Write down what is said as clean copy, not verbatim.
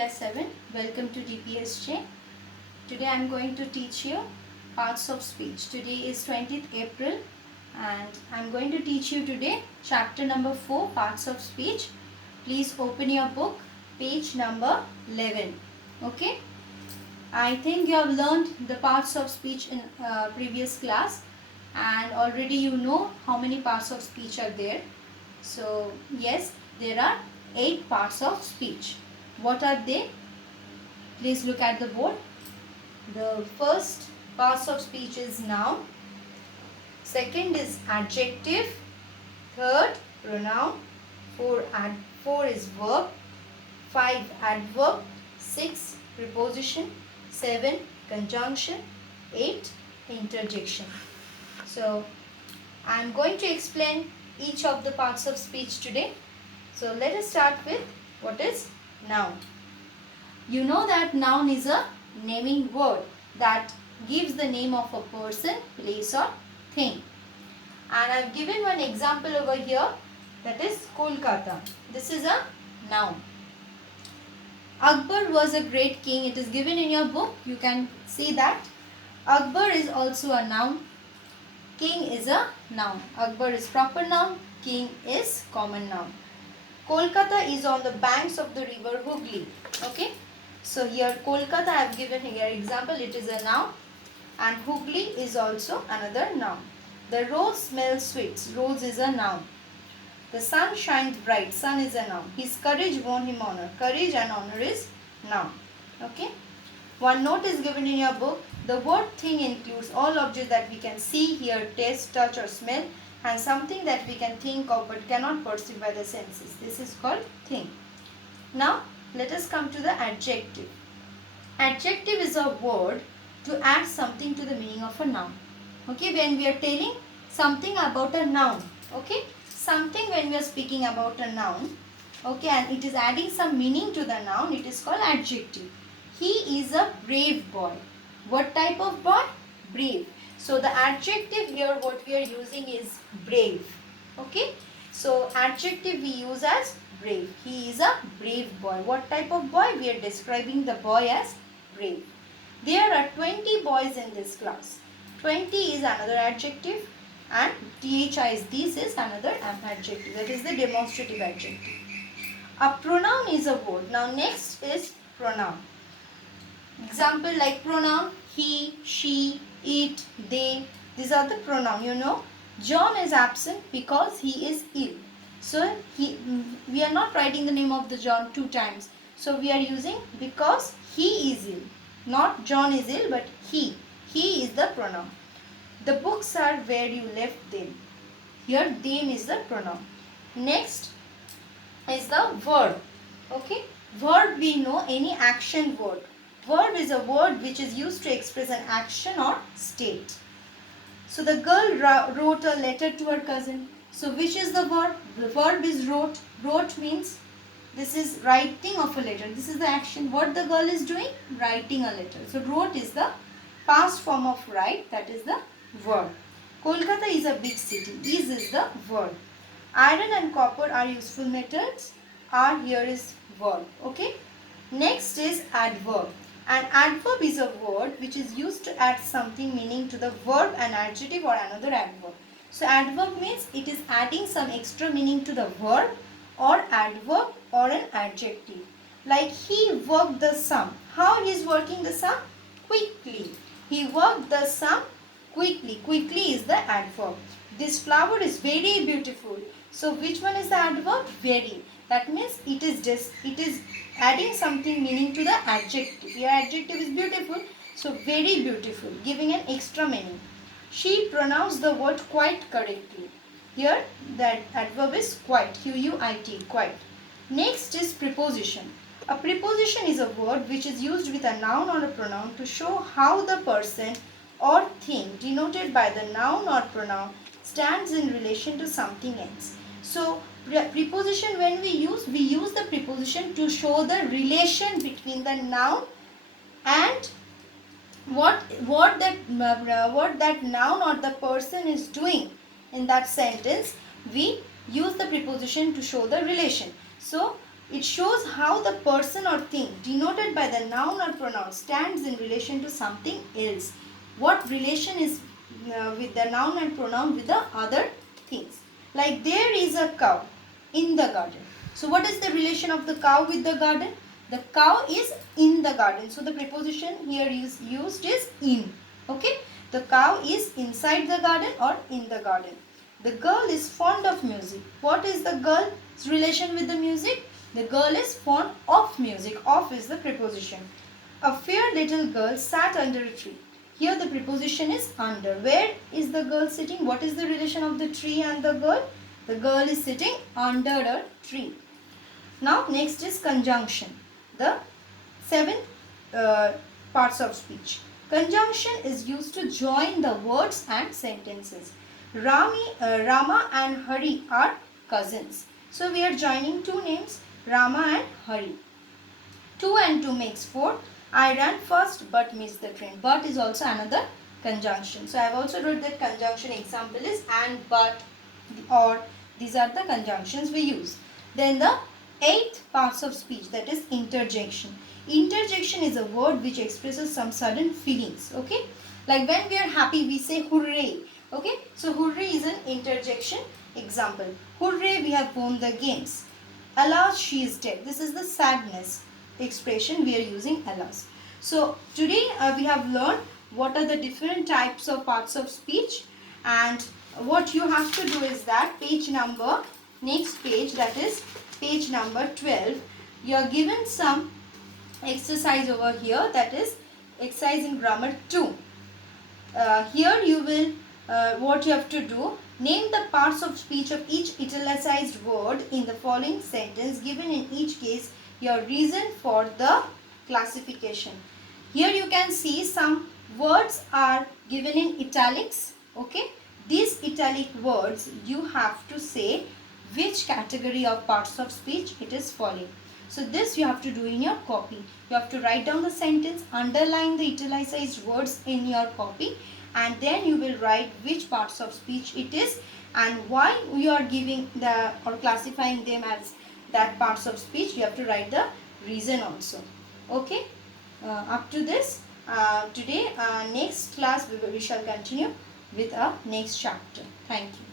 class 7. Welcome to DPSJ. Today I am going to teach you parts of speech. Today is 20th April and I am going to teach you today chapter number 4, parts of speech. Please open your book, page number 11. Okay. I think you have learned the parts of speech in previous class and already you know how many parts of speech are there. So yes, there are 8 parts of speech. What are they? Please look at the board. The first parts of speech is noun. Second is adjective. Third, pronoun. 4 is verb. 5, adverb. 6, preposition. 7, conjunction. 8, interjection. So, I am going to explain each of the parts of speech today. So, let us start with what is noun. You know that noun is a naming word that gives the name of a person, place or thing. And I have given one example over here, that is Kolkata. This is a noun. Akbar was a great king. It is given in your book. You can see that. Akbar is also a noun. King is a noun. Akbar is proper noun. King is common noun. Kolkata is on the banks of the river Hooghly. Okay. So here Kolkata I have given here example. It is a noun. And Hooghly is also another noun. The rose smells sweet. Rose is a noun. The sun shines bright. Sun is a noun. His courage won him honor. Courage and honor is noun. Okay. One note is given in your book. The word thing includes all objects that we can see, hear, taste, touch or smell, and something that we can think of but cannot perceive by the senses. This is called thing. Now, let us come to the adjective. Adjective is a word to add something to the meaning of a noun. Okay, when we are telling something about a noun. Okay, something when we are speaking about a noun. Okay, and it is adding some meaning to the noun. It is called adjective. He is a brave boy. What type of boy? Brave. So the adjective here what we are using is brave. Okay. So adjective we use as brave. He is a brave boy. What type of boy? We are describing the boy as brave. There are 20 boys in this class. 20 is another adjective and THI is this is another adjective. That is the demonstrative adjective. A pronoun is a word. Now next is pronoun. Example like pronoun he, she, it, they. These are the pronoun. You know, John is absent because he is ill. So we are not writing the name of the John 2 times. So we are using because he is ill. Not John is ill but he. He is the pronoun. The books are where you left them. Here them is the pronoun. Next is the verb. Okay. Verb we know any action word. Verb is a word which is used to express an action or state. So the girl wrote a letter to her cousin. So which is the verb? The verb is wrote. Wrote means this is writing of a letter. This is the action. What the girl is doing? Writing a letter. So wrote is the past form of write. That is the verb. Kolkata is a big city. Is the verb. Iron and copper are useful metals. Are here is verb. Okay. Next is adverb. An adverb is a word which is used to add something meaning to the verb, an adjective or another adverb. So adverb means it is adding some extra meaning to the verb or adverb or an adjective. Like he worked the sum. How he is working the sum? Quickly. He worked the sum quickly. Quickly is the adverb. This flower is very beautiful. So which one is the adverb? Very. That means it is adding something meaning to the adjective. Your adjective is beautiful. So very beautiful. Giving an extra meaning. She pronounced the word quite correctly. Here that adverb is quite. Q-U-I-T. Quite. Next is preposition. A preposition is a word which is used with a noun or a pronoun to show how the person or thing denoted by the noun or pronoun stands in relation to something else. So preposition when we use the preposition to show the relation between the noun and what that noun or the person is doing in that sentence. We use the preposition to show the relation. So It shows how the person or thing denoted by the noun or pronoun stands in relation to something else. What relation is with the noun and pronoun with the other things. Like there is a cow in the garden. So what is the relation of the cow with the garden? The cow is in the garden. So the preposition here is used is in. Okay. The cow is inside the garden or in the garden. The girl is fond of music. What is the girl's relation with the music? The girl is fond of music. Of is the preposition. A fair little girl sat under a tree. Here the preposition is under. Where is the girl sitting? What is the relation of the tree and the girl? The girl is sitting under a tree. Now next is conjunction. The seventh parts of speech. Conjunction is used to join the words and sentences. Rama and Hari are cousins. So we are joining two names, Rama and Hari. 2 and 2 makes 4. I ran first but missed the train. But is also another conjunction. So I have also wrote that conjunction example is and, but, or. These are the conjunctions we use. Then the eighth parts of speech, that is interjection. Interjection is a word which expresses some sudden feelings. Okay. Like when we are happy we say hooray. Okay. So hooray is an interjection example. Hooray, we have won the games. Alas, she is dead. This is the sadness expression we are using, alas. So today we have learned what are the different types of parts of speech, and what you have to do is that next page, that is page number 12, you are given some exercise over here, that is exercise in grammar 2. Here you will what you have to do, name the parts of speech of each italicized word in the following sentence, given in each case your reason for the classification. Here you can see some words are given in italics. Okay, these italic words you have to say which category of parts of speech it is falling. So this you have to do in your copy. You have to write down the sentence, underline the italicized words in your copy, and then you will write which parts of speech it is and why you are giving the or classifying them as that parts of speech. You have to write the reason also. Okay, up to this today. Next class we shall continue with our next chapter. Thank you.